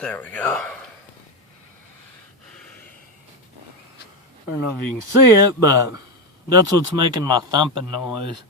There we go. I don't know if you can see it, but that's what's making my thumping noise.